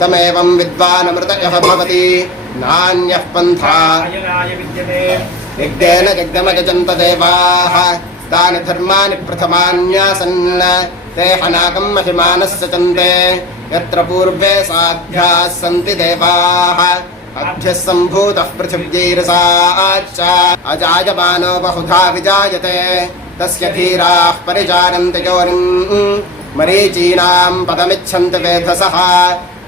तमेवं विद्वानमृत यः भवति नान्यः पन्था अयनाय विद्यते यज्ञेन जग्धमजन्त देवाः तानि धर्माणि प्रथमान्यासन् ते हनाकं महिमानः सचन्ते यत्र पूर्वे साध्याः सन्ति देवाः अभ्यः सम्भूतः पृथिव्यैरसाच्च अजायमानो बहुधा विजायते तस्य धीराः परिचारन्ति योनिम् मरीचीनां पदमिच्छन्ति वेधसः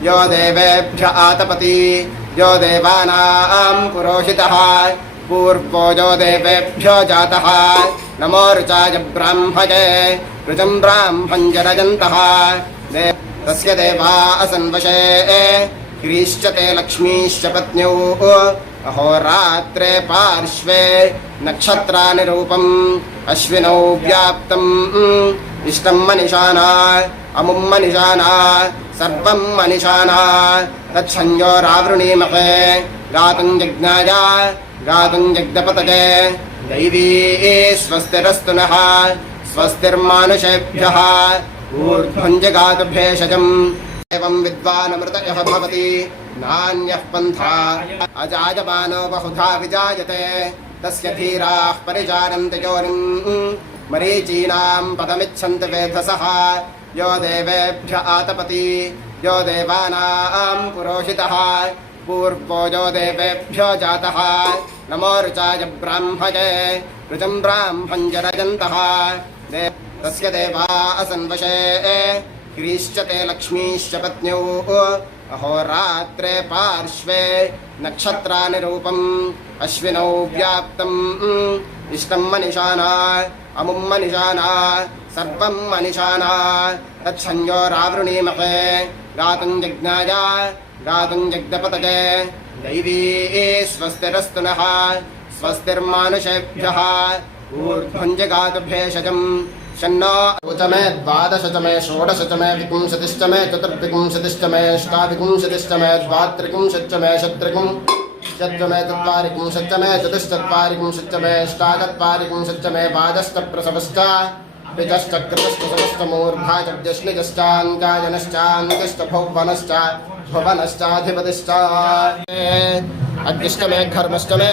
यो देवेभ्य आतपति, यो देवानां पुरोहितः पूर्वो यो देवेभ्यो जातः। नमो ऋचाय ब्राह्मये ऋचं ब्राह्मं जनयन्तः दे- तस्य देवा असन्वशे ह्रीश्च ते लक्ष्मीश्च पत्न्यौ। अहोरात्रे पार्श्वे नक्षत्राणि रूपम्, अश्विनौ व्याप्तम्। इष्टं मनिषाना अमुं मनिषाना सर्वं मनिषाना तच्छञ्जोरावृणीमहे गातुं जज्ञाय गातुं जग्दपतये दैवी स्वस्तिरस्तु नः स्वस्तिर्मानुषेभ्यः ऊर्ध्वं जगातु भेषजम् एवं विद्वानमृत यः भवति नान्यः पन्था अजायमानो बहुधा विजायते तस्य धीराः परिचारन्ति योनिम् मरीचीनां पदमिच्छन्ति वेधसः यो देवेभ्य आतपति, यो देवानां पुरोषितः, पूर्वो यो देवेभ्यो जातः। नमो रुचाय ब्राह्मये ऋचं ब्राह्मं जनयन्तः दे- तस्य देवा असन्वशे। ह्रीश्च ते लक्ष्मीश्च पत्न्यौ अहोरात्रे पार्श्वे नक्षत्राणि रूपम्, अश्विनौ व्याप्तम् इष्टं मनिषाना, अमुं मनिषाना, सर्वं मनिषाना। तच्छञ्जोरावृणीमहे गातुं जज्ञाय गातुं जग्दपतये दैवी स्वस्तिरस्तु नः, स्वस्तिर्मानुषेभ्यः, ऊर्ध्वं जगातु भेषजम्। षण्णो च मे द्वादश च मे षोडश च मे विपुंसतिश्च मे चतुर्विपुंसतिश्च मे अष्टाविपुंसतिश्च मे द्वात्रिपुंशच्च मे शत्रिपुं षट्च मे चत्वारिपुंशच्च मे चतुश्चत्वारिपुंशच्च मे अष्टाचत्वारिपुंशच्च मे पादश्च प्रसवश्च पितश्च कृतश्च समश्च मूर्धा च व्यश्निजश्चाङ्गायनश्चाङ्गश्च भुवनश्च भुवनश्चाधिपतिश्च अग्निश्च मे घर्मश्च मे